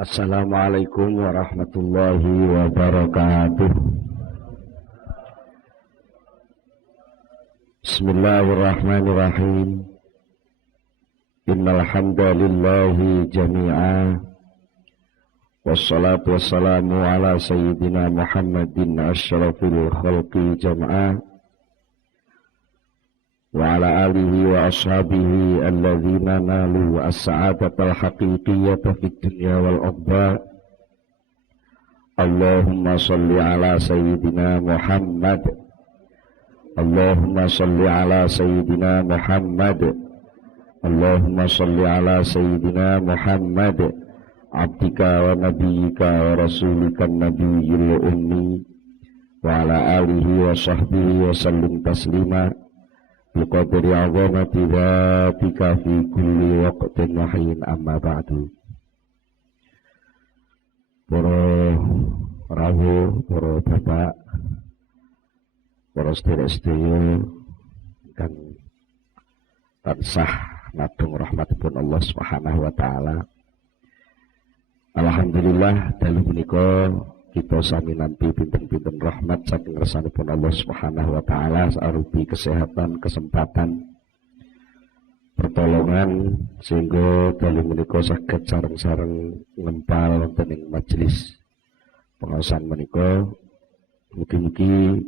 Assalamualaikum warahmatullahi wabarakatuh. Bismillahirrahmanirrahim. Innal hamdalillahi jami'a. Wassalatu wassalamu ala sayyidina Muhammadin asyrafil khalqi jam'a. Wa ala alihi wa ashabihi alladhina nalu as-sa'adatal haqiqiyyata fid dunya wal ukhra. Allahumma salli ala sayyidina Muhammad. Allahumma salli ala sayyidina Muhammad. Allahumma salli ala sayyidina Muhammad abdika wa nabiyyika wa rasulika nabiyyil ummi wa ala alihi wa sahbihi wa sallim taslima biqadri azamati dzatika fi kulli waqtin wa hin, amma ba'du. Para rawuh, para bapak, para sedherek-sedherek kang tansah nadung rahmatipun Allah Subhanahu wa taala. Alhamdulillah dalu menika kita sami nampi pinten-pinten rahmat saking ngersanipun Allah Subhanahu wa taala sarupi kesehatan, kesempatan, pertolongan sehingga dalu menika saged sareng-sareng ngempal wonten ing majelis pengaosan menika. Mugi-mugi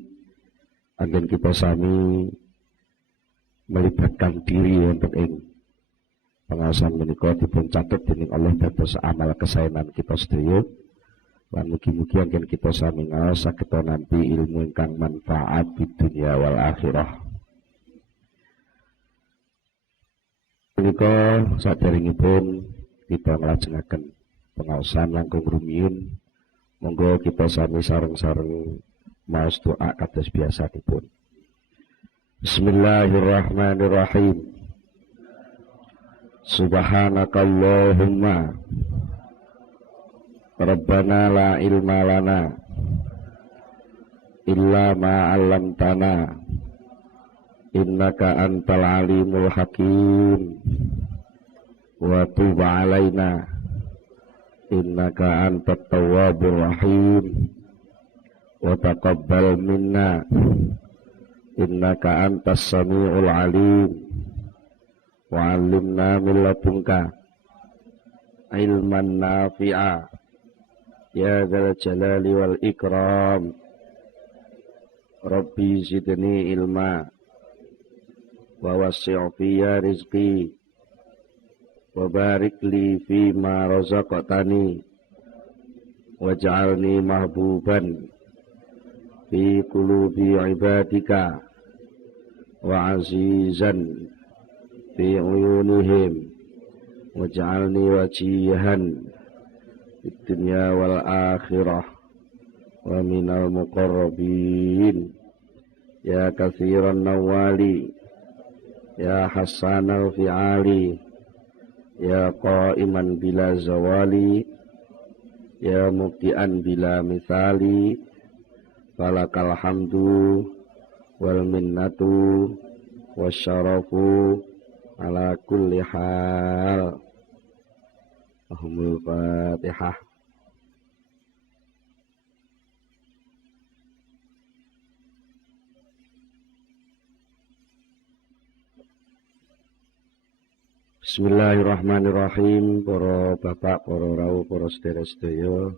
anggen kita sami melibatkan diri wonten ing pengaosan menika dipun catet dening Allah dados amal kesaenan kita sedaya. Lan mugi-mugi anggen kita sami ngaos saged nampi ilmu ingkang manfaat di dunia wal akhirah. Menika saderengipun kita nglajengaken pengaosan langkung rumiyin, monggo kita sami sareng-sareng maos doa kados biasanipun. Bismillahirrahmanirrahim. Subhanakallahumma Rabbana la ilma lana illa ma 'allamtana innaka antal alimul hakim wa tub 'alaina innaka antat tawwabur rahim wa taqabbal minna innaka antas samiul alim wa 'allimna min ladunka ilman nafi'a ya dzal jalali wal ikram. Rabbi zidni ilma wa wasi' fiyya rizqi wa barik li fima razaqtani waj'alni mahbuban fi qulubi ibadika wa azizan fi uyunihim waj'alni wajihan fid dunya wal akhirah wa minal muqarrabin ya katsiran nawali ya hasanal fi'ali ya qa'iman bila zawali ya mubdi'an bila misali falakal hamdu wal minnatu wasyarafu ala kulli hal. Al-Fatihah. Bismillahirrahmanirrahim. Para bapak, para rawuh, para sedherek-sedaya,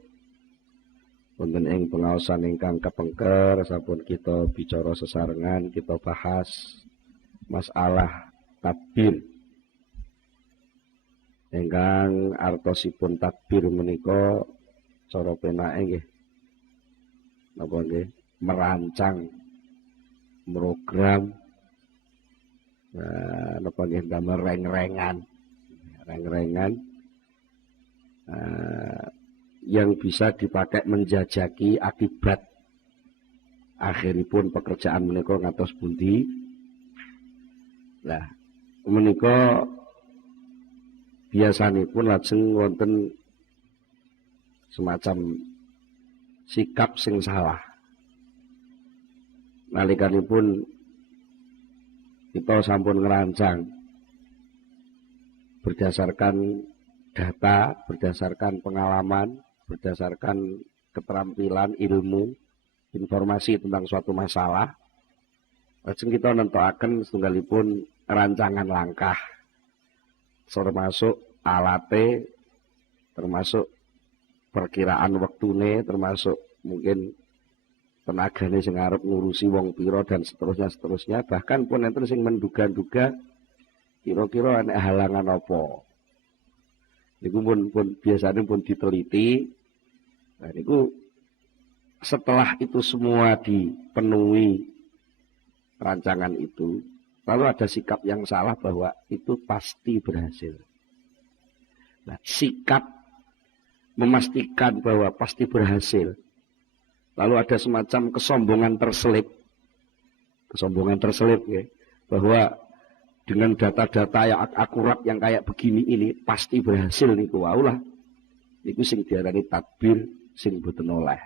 wonten ing pengaosan ingkang kepengker sampun kita bicara sesarengan, kita bahas masalah takbir. Ingkang artosipun takbir menika cara penake nggih napa nggih merancang program napa nggih damel reng-rengan yang bisa dipakai menjajaki akibat akhiripun pekerjaan menika ngantos pundi. Lah menika biasanipun lajeng wonten semacam sikap sing salah. Nalikanipun kita sampun ngerancang berdasarkan data, berdasarkan pengalaman, berdasarkan keterampilan, ilmu, informasi tentang suatu masalah. Lajeng kita nentokaken setunggalipun rancangan langkah, termasuk alate, termasuk perkiraan wektune, termasuk mungkin tenagane sing arep ngurusi wong pira dan seterusnya, bahkan pun enten sing menduga-duga kira-kira ana halangan apa. Niku pun biasanya pun diteliti. Nah, niku setelah itu semua dipenuhi rancangan itu, lalu ada sikap yang salah bahwa itu pasti berhasil. Nah, sikap memastikan bahwa pasti berhasil, lalu ada semacam kesombongan terselip ya, bahwa dengan data-data yang akurat yang kayak begini ini pasti berhasil niku waulah. Niku sing diarani tadbir sing boten oleh.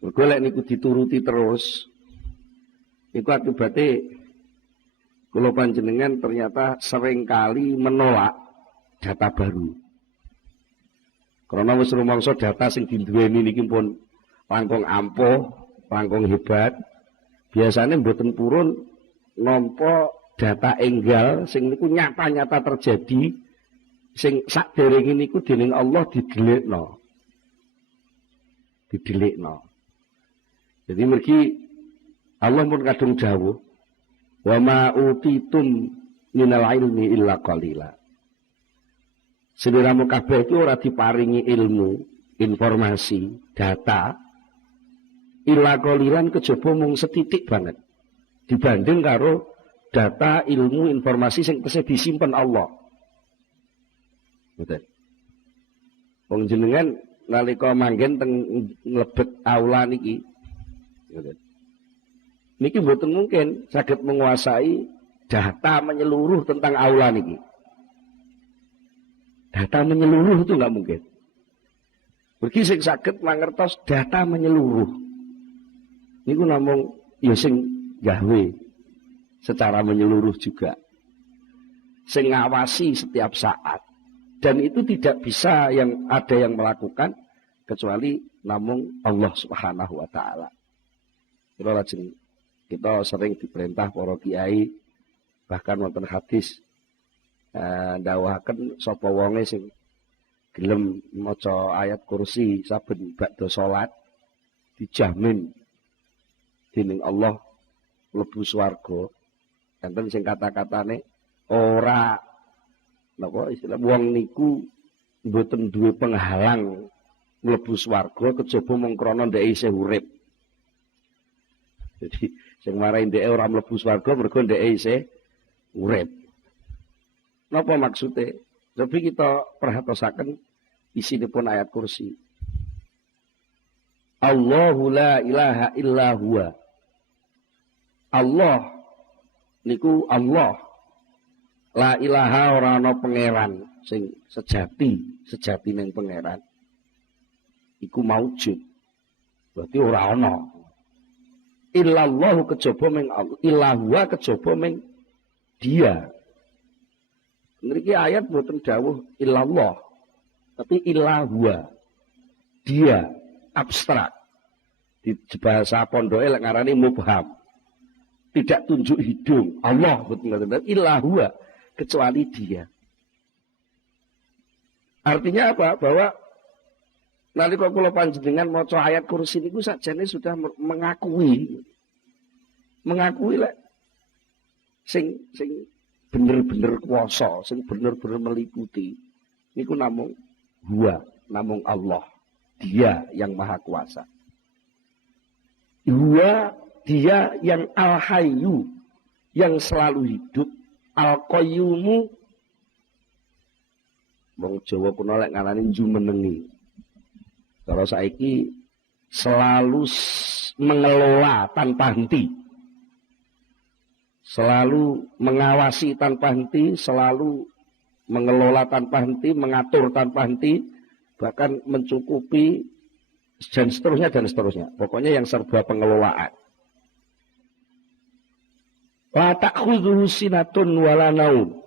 Mergo lek niku dituruti terus niku akibate kula panjenengan ternyata seringkali menolak data baru. Karena wis rumangsa data sing diduweni niki pun langkung ampuh, langkung hebat. Biasanya mboten purun nampa data enggal sing niku nyata-nyata terjadi sing sakderenge niku dening Allah didelikno. Jadi mergi Allah pun kadung dawuh wa ma utitum minal ilmi illa qalila. Sediramu kabeh itu ora diparingi ilmu, informasi, data illa qalilan kejaba mung setitik banget dibanding karo data, ilmu, informasi sing tesih disimpen Allah. Betul. Wong jenengan nalika manggen teng mlebet aula niki. Betul. Niki mboten mungkin saged menguasai data menyeluruh tentang aula niki. Data menyeluruh itu enggak mungkin. Mergi sing saged mangertos data menyeluruh. Niku namung ya sing gawe secara menyeluruh juga, sing ngawasi setiap saat, dan itu tidak bisa yang ada yang melakukan kecuali namung Allah Subhanahu wa taala. Kita sering diperintah para kiai, bahkan wonten hadis ndawuhaken sapa wonge sing gelem maca ayat kursi saben badha salat dijamin dening Allah mlebu swarga. Enten sing kata-katane ora napa istilah wong niku mboten duwe penghalang mlebu swarga kejaba mung krana ndek isih urip. Jadi sing marahi ndek ora mlebu swarga mergo ndek isih urip. Napa maksude? Coba kita perhatosaken isinipun ayat kursi. Allahu la ilaha illa huwa. Allah niku Allah. La ilaha ora ana pangeran sing sejati ning pangeran. Iku maujud. Berarti ora ana. Illallah kejaba ming Allah. Illahu kejaba ming Dia. Niki ayat boten dawuh illallah. Tapi illahu. Dia abstrak. Di bahasa pondoke lek ngarani mubham. Tidak tunjuk hidung. Allah betul-betul illahu kecuali Dia. Artinya apa? Bahwa nalika kula panjenengan maca ayat kursi niku sakjane sudah mengakui lek sing bener-bener kuwasa, sing bener-bener meliputi niku namung Huwa, namung Allah. Dia yang maha kuasa. Huwa, Dia yang al-hayyu, yang selalu hidup, al-qayyumu. Wong Jawa kuno lek ngarani jumenengi. Kalau saiki selalu mengelola tanpa henti. Selalu mengawasi tanpa henti, selalu mengelola tanpa henti, mengatur tanpa henti, bahkan mencukupi dan seterusnya dan seterusnya. Pokoknya yang serba pengelolaan. La ta'khudhuhu sinatun wala naum.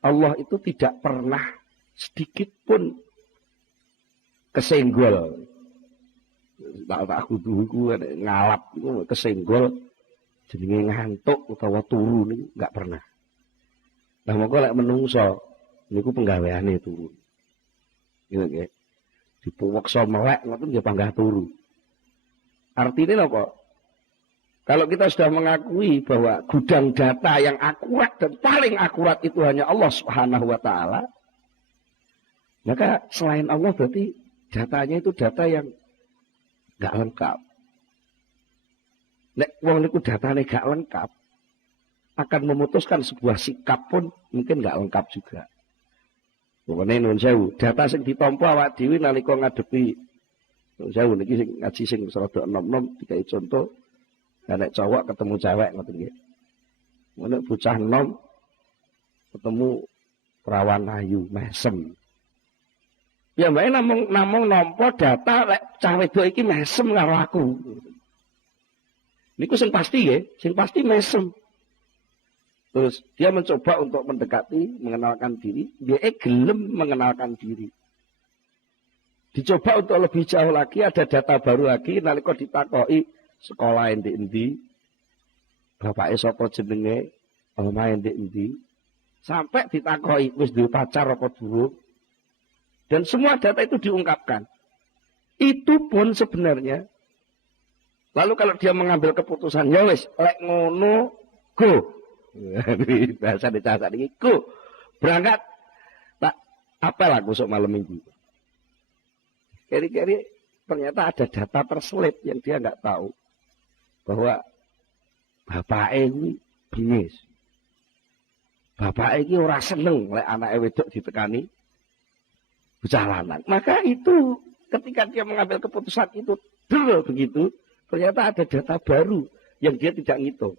Allah itu tidak pernah sedikit pun kesenggol. Tak aku dulu ngalap itu kesenggol jenenge ngantuk utawa turu niku enggak pernah. Lah mongko lek menungso niku penggaweane turu. Gitu nggih. Dipuweksa melek ngoten nggih panggah turu. Artinya apa? Kalau kita sudah mengakui bahwa gudang data yang akurat dan paling akurat itu hanya Allah Subhanahu wa taala, maka selain Allah berarti datanya itu data yang enggak lengkap. Nek wong niku datane gak lengkap, akan memutuskan sebuah sikap pun mungkin enggak lengkap juga. Pokoknya nun sewu, data sing ditampa awak dhewe nalika ngadepi nun sewu niki sing ngaji sing rada enom-enom dikai contoh, nek cowok ketemu cewek ngoten nggih. Nek bocah enom ketemu perawan ayu mesem. Ya mbake namung nampa data lek cah wedok iki mesem karo aku. Niku sing pasti nggih, sing pasti mesem. Terus dia mencoba untuk mendekati, mengenalkan diri, dia gelem mengenalkan diri. Dicoba untuk lebih jauh lagi, ada data baru lagi, nalika ditakoki sekolah endi-endi, bapake sapa jenenge, omahe endi-endi, sampai ditakoki wis duwe pacar apa durung. Dan semua data itu diungkapkan. Itu pun sebenarnya, lalu kalau dia mengambil keputusan, ya wis, lek ngono, go. Bahasa dicacak ini, go. Berangkat, tak apel aku sok malam minggu. Kiri-kiri ternyata ada data terselip yang dia nggak tahu. Bahwa bapak ini bingis. Bapak ini ora seneng lek anake wedok ditekani bocah lanang. Maka itu ketika dia mengambil keputusan itu begitu, ternyata ada data baru yang dia tidak ngitung.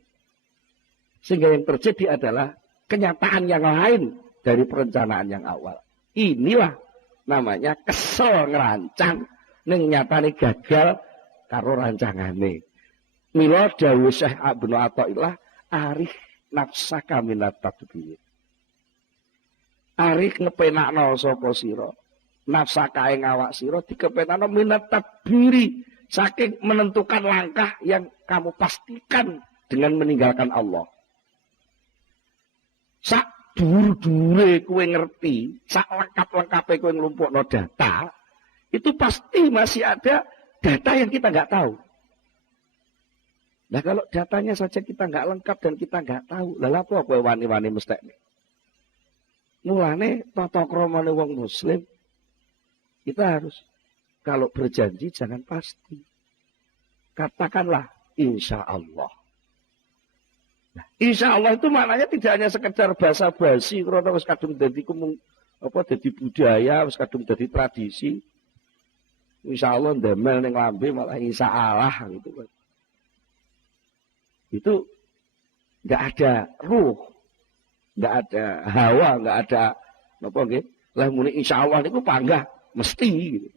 Sehingga yang terjadi adalah kenyataan yang lain dari perencanaan yang awal. Inilah namanya kesel ngerancang ning nyatane gagal karo rancangane. Mila dawuh Syekh Ibnu Athaillah, arif nafsaka minat tadbir. Arif ngepenakno sapa sira. Nafsaka ing awak sira dikepenakno minat tadbiri, saking menentukan langkah yang kamu pastikan dengan meninggalkan Allah. Sak dhuwur-dhuwure kowe ngerti, sak lengkap-lengkape kowe nglumpukno data, itu pasti masih ada data yang kita nggak tahu. Nah kalau datanya saja kita nggak lengkap dan kita nggak tahu, lalu apa kowe wani-wani mesthekne? Mulane tata kramane wong muslim, kita harus kalau berjanji jangan pasti. Katakanlah insya Allah. Nah, insya Allah itu maknanya tidak hanya sekedar basa-basi, karena wis kadung dadi dadi budaya, wis kadung dadi tradisi. Insya Allah ndemel ning lambe malah insya Allah gitu kan. Itu enggak ada ruh, enggak ada hawa, enggak ada napa nggih. Lah muni insya Allah niku panggah mesti gitu.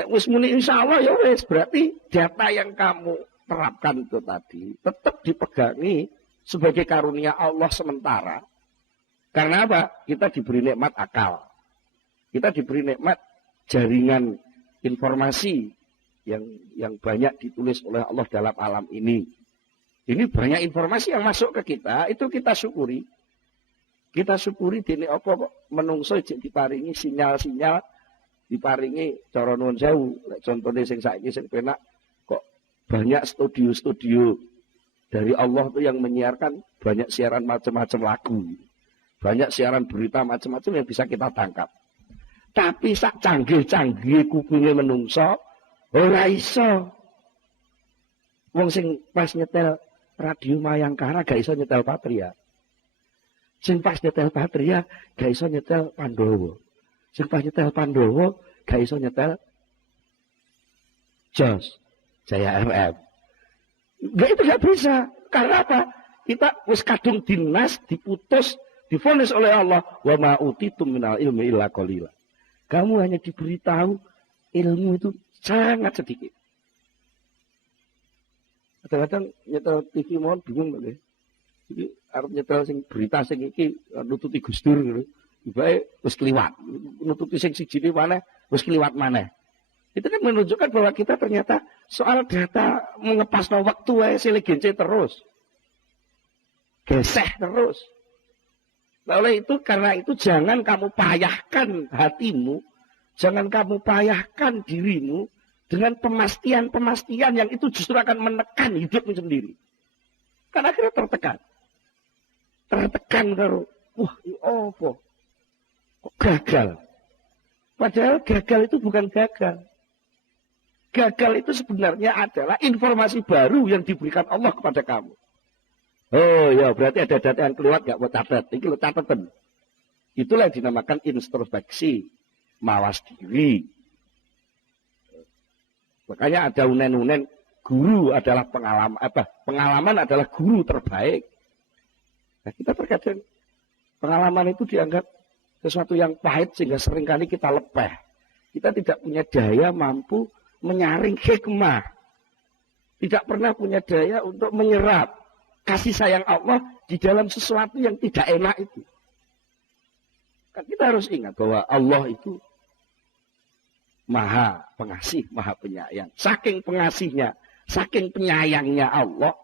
Nek wis muni insya Allah ya wis berarti data yang kamu terapkan itu tadi tetap dipegangi sebagai karunia Allah sementara. Karena apa? Kita diberi nikmat akal. Kita diberi nikmat jaringan informasi yang banyak ditulis oleh Allah dalam alam ini. Ini banyak informasi yang masuk ke kita, itu kita syukuri. Kita syukuri dene apa kok menungso diparingi sinyal-sinyal, diparingi cara nuwun sewu. Contohnya sing saiki sing penak banyak studio-studio dari Allah itu yang menyiarkan banyak siaran macam-macam lagu. Banyak siaran berita macam-macam yang bisa kita tangkap. Tapi sak canggih-canggih kupinge menungso ora iso. Wong sing pas nyetel radio Mayangkara gak iso nyetel Patria. Sing pas nyetel Patria gak iso nyetel Pandowo. Sing pas nyetel Pandowo gak iso nyetel Jos. Jaya FM. Enggak, itu enggak bisa. Karena apa? Kita wis kadung dinas, diputus, divonis oleh Allah, wa ma utitum minal ilmi illa qalila. Kamu hanya diberitahu ilmu itu sangat sedikit. Kadang-kadang nyetel TV mohon bingung nggih. Iki arep nyetel sing berita sing iki nututi Gus Dur ngono. Ibae wis kliwat. Nututi sing sijine maneh wis kliwat maneh. Itu kan menunjukkan bahwa kita ternyata soal data mengepasno waktu wae silih gence terus. Geseh terus. Nah, oleh itu karena itu jangan kamu payahkan hatimu, jangan kamu payahkan dirimu dengan pemastian-pemastian yang itu justru akan menekan hidupmu sendiri. Karena akhirnya tertekan. Tertekan karo, wah, ini apa? Kok gagal? Padahal gagal itu bukan gagal. Gagal itu sebenarnya adalah informasi baru yang diberikan Allah kepada kamu. Oh ya, berarti ada data yang keluar gak mau catat. Ini lo catatan. Itulah yang dinamakan introspeksi, mawas diri. Makanya ada unen-unen, guru adalah pengalaman, pengalaman adalah guru terbaik. Nah, kita terkadang pengalaman itu dianggap sesuatu yang pahit sehingga seringkali kita lepeh. Kita tidak punya daya mampu menyaring hikmah. Tidak pernah punya daya untuk menyerap kasih sayang Allah di dalam sesuatu yang tidak enak itu. Kan kita harus ingat bahwa Allah itu maha pengasih, maha penyayang. Saking pengasihnya, saking penyayangnya Allah,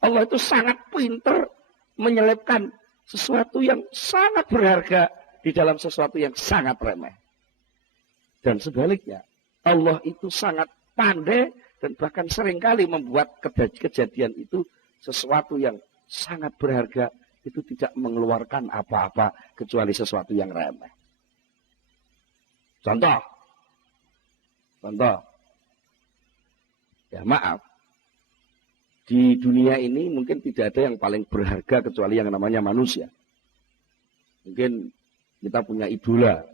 Allah itu sangat pintar menyelipkan sesuatu yang sangat berharga di dalam sesuatu yang sangat remeh. Dan sebaliknya, Allah itu sangat pandai dan bahkan seringkali membuat kejadian itu sesuatu yang sangat berharga itu tidak mengeluarkan apa-apa kecuali sesuatu yang remeh. Contoh. Ya maaf. Di dunia ini mungkin tidak ada yang paling berharga kecuali yang namanya manusia. Mungkin kita punya idola.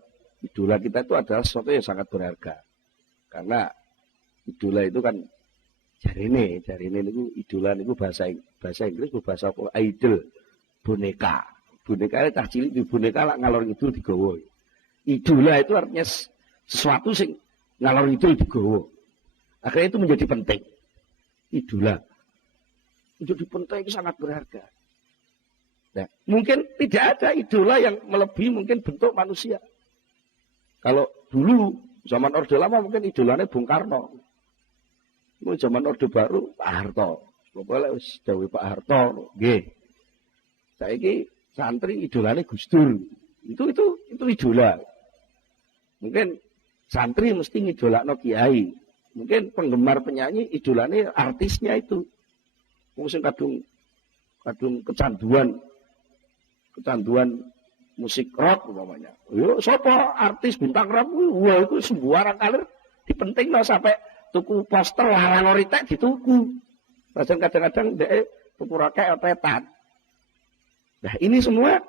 Idola kita itu adalah sesuatu yang sangat berharga. Karena idola itu kan jarine niku idola niku bahasa Inggris bahasa apa? Idol, boneka. Boneka itu cah cilik di boneka lak ngalor ngidul digawa. Idola itu artinya sesuatu sing ngalor ngidul digawa. Akhirnya itu menjadi penting. Idola. Menjadi penting itu sangat berharga. Nah, mungkin tidak ada idola yang melebihi mungkin bentuk manusia. Kalau dulu zaman Orde Lama mungkin idolanya Bung Karno. Mulai zaman Orde Baru Pak Harto. Pokoknya wis dawuh Pak Harto, nggih. Saiki santri idolane Gus Dur. Itu idola. Mungkin santri mesti ngidolakno kiai. Mungkin penggemar penyanyi idolane artisnya itu. Wong sing kadung kecanduan musik rock umpamanya. Yo sapa artis bintang rap wah itu sembarang kalir dipentingno sampai tuku poster larang oritek dituku. Bahkan kadang-kadang dhek tuku rokek otetan. Nah, ini semua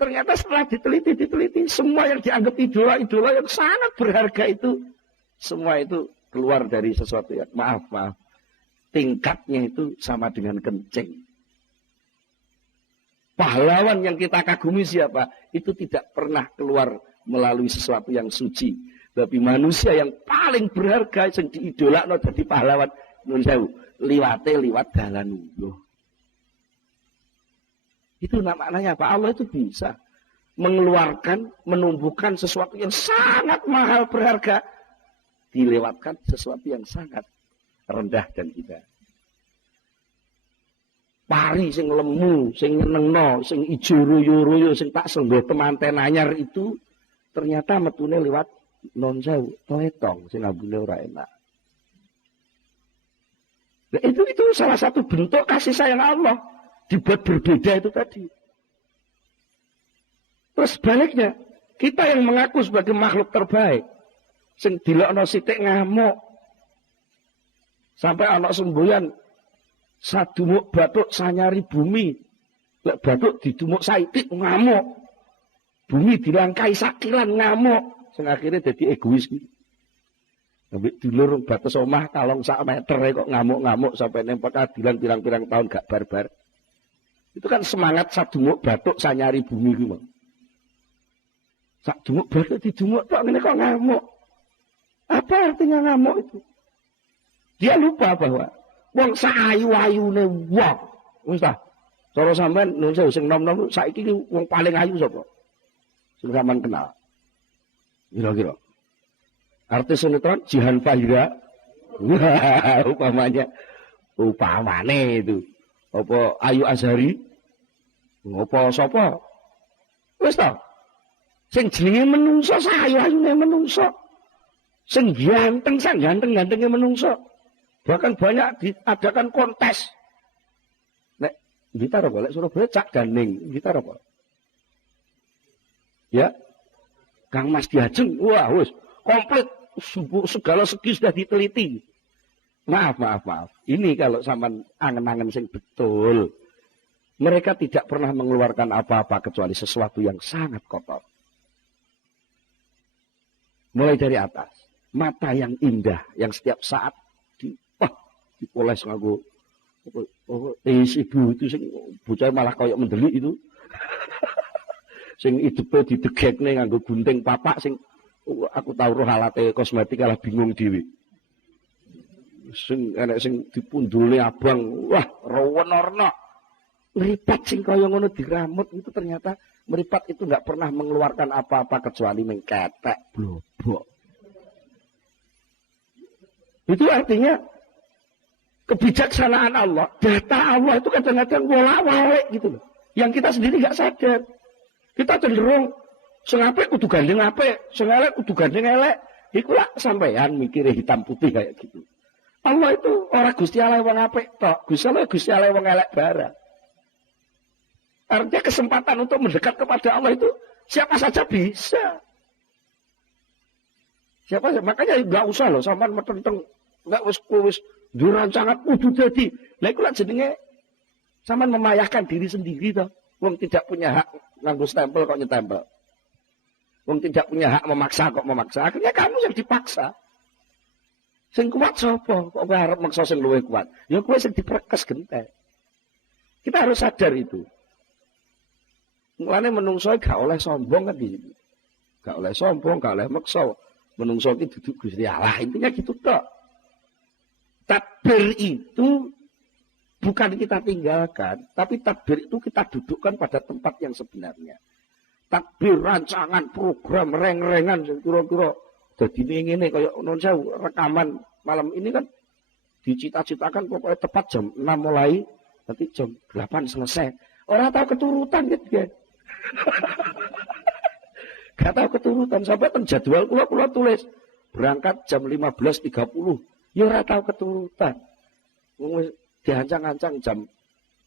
ternyata setelah diteliti semua yang dianggap idola yang sangat berharga itu semua itu keluar dari sesuatu yang maaf tingkatnya itu sama dengan kencing. Pahlawan yang kita kagumi siapa? Itu tidak pernah keluar melalui sesuatu yang suci. Tapi manusia yang paling berharga yang diidolakno dadi pahlawan nun sewu, liwat dalan loh. Itu maknanya apa? Allah itu bisa mengeluarkan, menumbuhkan sesuatu yang sangat mahal berharga dilewatkan sesuatu yang sangat rendah dan hina. Pari sing lemu, sing nyenengno, sing ijo royo-royo, sing tak senggo temanten anyar itu ternyata metune lewat non sewu, toetong sing ambune ora enak. Nah, itu salah satu bentuk kasih sayang Allah dibuat berbeda itu tadi. Terus sebaliknya, kita yang mengaku sebagai makhluk terbaik, sing dilokno sithik ngamuk. Sampai anak semboyan sadumuk bathuk sanyari bumi. Lek bathuk didumuk saitik ngamuk. Bumi dilangkai sakilan ngamuk. Sing akhirnya jadi egois gitu. Ambek dulur batas omah kalong sak meter kok ngamuk-ngamuk sampai nempel adilan pirang-pirang tahun gak barbar. Itu kan semangat sadumuk bathuk sanyari bumi ku. Sadumuk bathuk didumuk tok ngene kok ngamuk. Apa artinya ngamuk itu? Dia lupa bahwa wong saayu-ayune wong, wis ta, Cara sampean nun sewu sing nom-nom saiki ki wong paling ayu sapa? Sing sampean kenal. Kira-kira. Artis sinetron Jihan Fahira. Wah, upamane itu. Apa Ayu Azhari? Apa sapa? Wis ta. Sing jenenge menungso sayu-ayune menungso. Sing ganteng sang ganteng-gantenge menungso. Bahkan banyak diadakan kontes. Nek gitar apa? Lek Surabaya Cak Daning, gitar apa? Ya. Kang Mas Diajeng, wah wis komplit segala segi sudah diteliti. Maaf. Ini kalau sampean angen-angen sing betul. Mereka tidak pernah mengeluarkan apa-apa kecuali sesuatu yang sangat kotor. Mulai dari atas. Mata yang indah, yang setiap saat dipoles nganggo ibu itu sing bocah malah koyok mendelik itu. Sing hidupe didegekne nganggo gunting papak sing aku tahu roh alate kosmetik kalah bingung dhewe. Sing enek sing dipundulne abang, wah rewen-orno. Meripat sing kaya ngono diramut itu ternyata meripat itu enggak pernah mengeluarkan apa-apa kecuali mengketek blobok. Itu artinya kebijaksanaan Allah, data Allah itu kadang-kadang wolak-walik gitu loh. Yang kita sendiri enggak sadar. Kita cenderung sing apik kudu gandeng apik, sing elek kudu gandeng elek. Iku lak sampean mikire hitam putih kayak gitu. Allah itu ora Gusti Allah wong apik tok, Gusti Allah wong elek barang. Artinya kesempatan untuk mendekat kepada Allah itu siapa saja bisa. Siapa saja, makanya enggak usah loh sampean metenteng enggak wis durancangan kudu dadi. Lah iku lak jenenge sampean memayahkan diri sendiri toh. Wong tidak punya hak nganggo stempel kok nyetempel. Wong tidak punya hak memaksa kok memaksa. Akhirnya kamu yang dipaksa. Sing kuat sapa? Kok kowe arep maksa sing luwih kuat? Ya kowe sing diperkes gentek. Kita harus sadar itu. Mulane menungso gak oleh sombong kan di sini. Gak oleh sombong, gak oleh maksa. Menungso iki duduk Gusti Allah. Intinya gitu tok. Takbir itu bukan kita tinggalkan, tapi takbir itu kita dudukkan pada tempat yang sebenarnya. Takbir, rancangan, program, reng-rengan, kira-kira. Jadi ini kayak non sewu rekaman malam ini kan dicita-citakan pokoknya tepat jam 6 mulai, nanti jam 8 selesai. Orang tahu keturutan gitu kan. Gak tahu keturutan, sampai jadwal kula tulis berangkat jam 15.30. Ya orang tahu keturutan. Diancang-ancang jam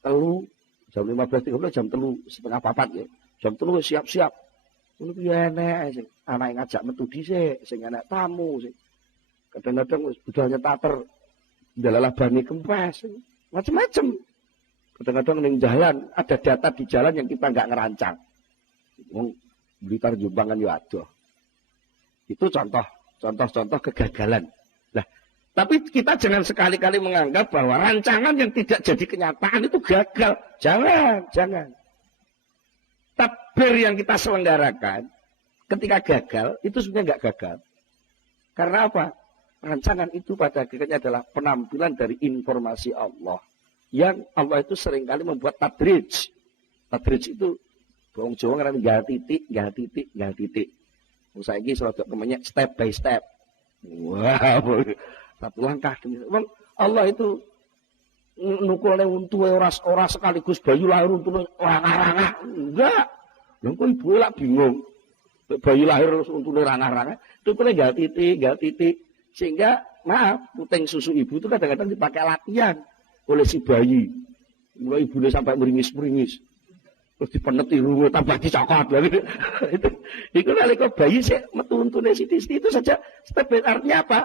15.30 jam 3:30 ya. Jam 3 siap-siap. Ngono ku ya enek sing anake ngajak metu dhisik, sing enek tamu sing kadang-kadang wis budal nyetater ndalalah bani kempes, macam-macam. Kadang-kadang ning jalan ada data di jalan yang kita enggak ngerancang. Wong Blitar Jombang kan yo adoh. Itu contoh kegagalan. Tapi kita jangan sekali-kali menganggap bahwa rancangan yang tidak jadi kenyataan itu gagal. Jangan. Takbir yang kita selenggarakan ketika gagal, itu sebenarnya nggak gagal. Karena apa? Rancangan itu pada akhirnya adalah penampilan dari informasi Allah. Yang Allah itu seringkali membuat tadrij. Tadrij itu, bohong Jawa ngarani gal titik. Saiki serodok namanya step by step. Wah, satu langkah demi wong Allah itu nukulne untuhe ora sekaligus bayi lahir untune rangah-rangah. Enggak. Lha kok ibu lak bingung. Bayi lahir untune rangah-rangah, tukune gal titik. Sehingga maaf, puting susu ibu itu kadang-kadang dipakai latihan oleh si bayi. Mulai ibunya sampai meringis-meringis. Terus dipeneti rungu tambah dicokot lagi. Itu nalika bayi sik metu untune sithik-sithik itu saja step artinya apa?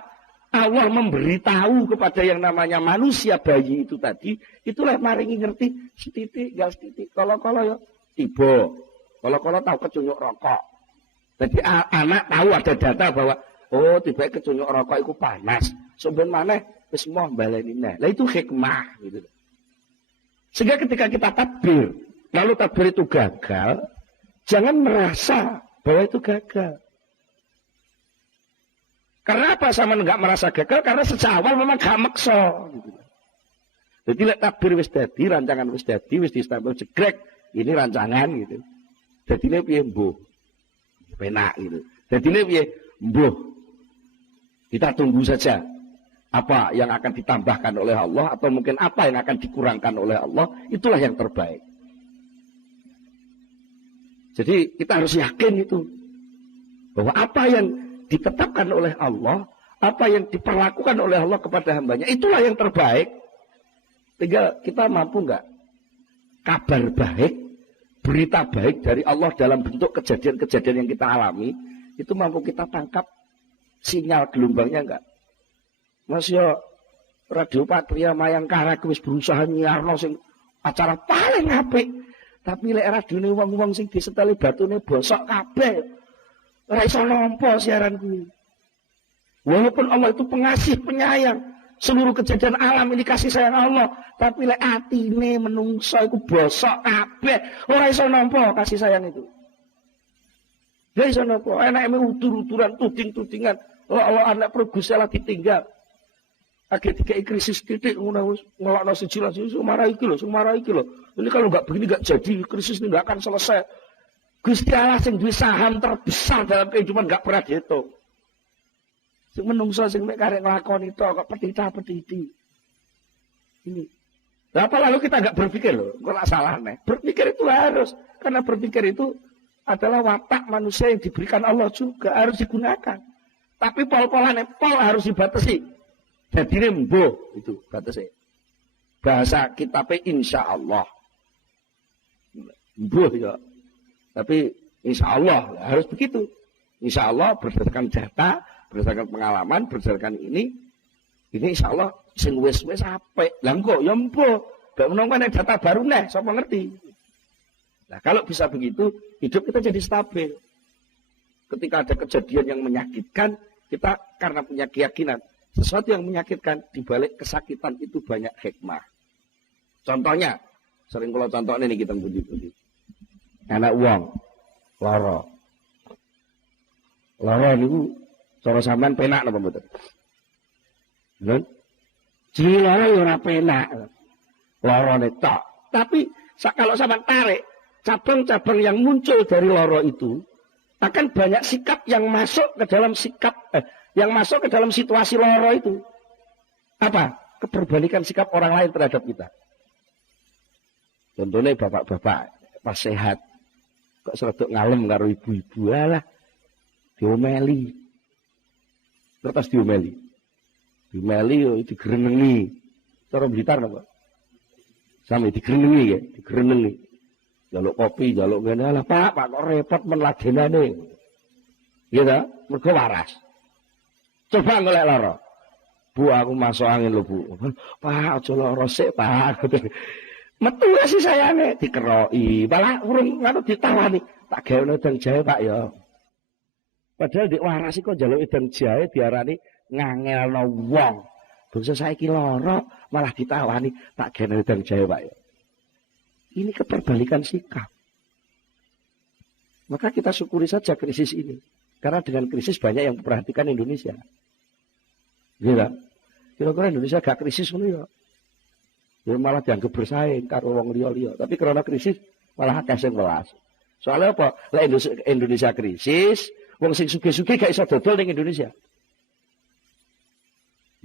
Allah memberitahu kepada yang namanya manusia bayi itu tadi, itulah maringi ngerti setitik, gas titik. Kalau ya tiba. Kalau tahu kecunyuk rokok. Jadi anak tahu ada data bahwa oh tiba kecunyuk rokok itu panas. Sebenarnya wis moh baleni neh. Lah itu hikmah gitu. Sehingga ketika kita takbir, lalu takbir itu gagal, jangan merasa bahwa itu gagal. Karena apa sama enggak merasa gagal? Karena sejak awal memang gak maksa. Gitu. Jadi lek takbir wis dadi, rancangan wis dadi, wis distempel jegrek, ini rancangan gitu. Dadine piye mbuh? Penak gitu. Dadine piye? Mbuh. Kita tunggu saja apa yang akan ditambahkan oleh Allah atau mungkin apa yang akan dikurangkan oleh Allah, itulah yang terbaik. Jadi kita harus yakin itu bahwa apa yang ditetapkan oleh Allah, apa yang diperlakukan oleh Allah kepada hambanya, itulah yang terbaik. Tinggal kita mampu nggak kabar baik, berita baik dari Allah dalam bentuk kejadian-kejadian yang kita alami, itu mampu kita tangkap sinyal gelombangnya enggak? Mas yo Radio Patria Mayangkara wis berusaha nyiarno sing acara paling apik. Tapi lek radione wong-wong sing diseteli batune bosok kabeh. Ora iso nampa siaran kuwi. Walaupun Allah itu pengasih, penyayang, seluruh kejadian alam ini kasih sayang Allah, tapi lek atine menungso iku bosok kabeh, ora iso nampa kasih sayang itu. Ora iso nampa, enake utur-uturan, tuding-tudingan. Allah anak pro Gusti Allah ditinggal. Akhir dikai krisis titik ngono wis ngelokno siji lan siji marah iki lho, marah iki lho. Ini kalau enggak begini enggak jadi, krisis ini enggak akan selesai. Gusti Allah sing duwe saham terbesar dalam kehidupan enggak pernah dihitung. Sing menungso sing mek karek nglakoni to kok petita-petiti. Ini. Lah apa lalu kita enggak berpikir loh, kok enggak salah nih. Berpikir itu harus, karena berpikir itu adalah watak manusia yang diberikan Allah juga harus digunakan. Tapi pol-polane pol harus dibatasi. Jadi rembo itu batasnya. Bahasa kitabnya insya Allah. Mbuh ya. Tapi insya Allah harus begitu. Insya Allah berdasarkan data, berdasarkan pengalaman, berdasarkan ini insya Allah sing wis-wis apik. Lah kok ya mbuh. Gak menunggu data baru nih, sapa ngerti. Nah kalau bisa begitu, hidup kita jadi stabil. Ketika ada kejadian yang menyakitkan, kita karena punya keyakinan sesuatu yang menyakitkan dibalik kesakitan itu banyak hikmah. Contohnya, sering kalau contohnya ini kita budi-budi. Anak uang, loro. Loro itu cara sampean penak napa mboten? Lho. Jadi loro ya ora penak. Lorone tok. Tapi kalau sampean tarik cabang-cabang yang muncul dari loro itu akan banyak sikap yang masuk ke dalam yang masuk ke dalam situasi loro itu. Apa? Keberbalikan sikap orang lain terhadap kita. Contohnya bapak-bapak pas sehat kok serodok ngalem karo ibu-ibu alah diomeli. Terus diomeli. Diomeli yo digrenengi. Cara Blitar napa? Sami digrenengi ya, digrenengi. Jaluk kopi, jaluk ngene lah, Pak kok repot men ladenane. Iya ta? Mergo waras. Coba golek lara. Bu aku masuk angin lho, Bu. Pak aja lara sik, Pak. Metu kasih sayange dikeroki. Malah urung ngono ditawani. Tak gawe wedang jahe, Pak ya. Padahal dik waras iku njaluk wedang jahe diarani ngangelno wong. Bangsa saiki lara malah ditawani tak gawe wedang jahe, Pak ya. Ini keterbalikan sikap. Maka kita syukuri saja krisis ini. Karena dengan krisis banyak yang memperhatikan Indonesia. Gila. Kira-kira Indonesia gak krisis ngono ya. Ya malah dianggap bersaing karo wong liya-liya. Tapi karena krisis malah akeh sing welas. Soalnya apa? Lah Indonesia krisis, wong sing sugih-sugih gak iso dodol ning Indonesia.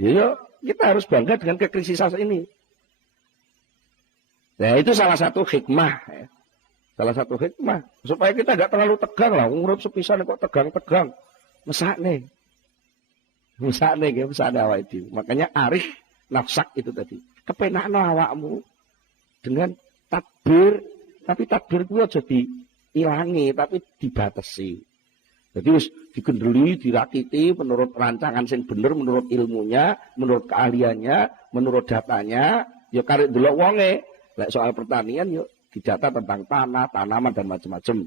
Ya, kita harus bangga dengan kekrisisan ini. Nah itu salah satu hikmah ya. Salah satu hikmah supaya kita nggak terlalu tegang lah. Ngurip sepisan kok tegang-tegang. Mesakne awak itu. Makanya arif nafsak itu tadi. Kepenakno awakmu dengan takbir, tapi takbir itu aja diilangi, tapi dibatasi. Jadi wis digendeli, dirakiti menurut rancangan sing bener, menurut ilmunya, menurut keahliannya, menurut datanya, ya karek delok wonge. Lek soal pertanian yuk didata tentang tanah, tanaman dan macam-macam.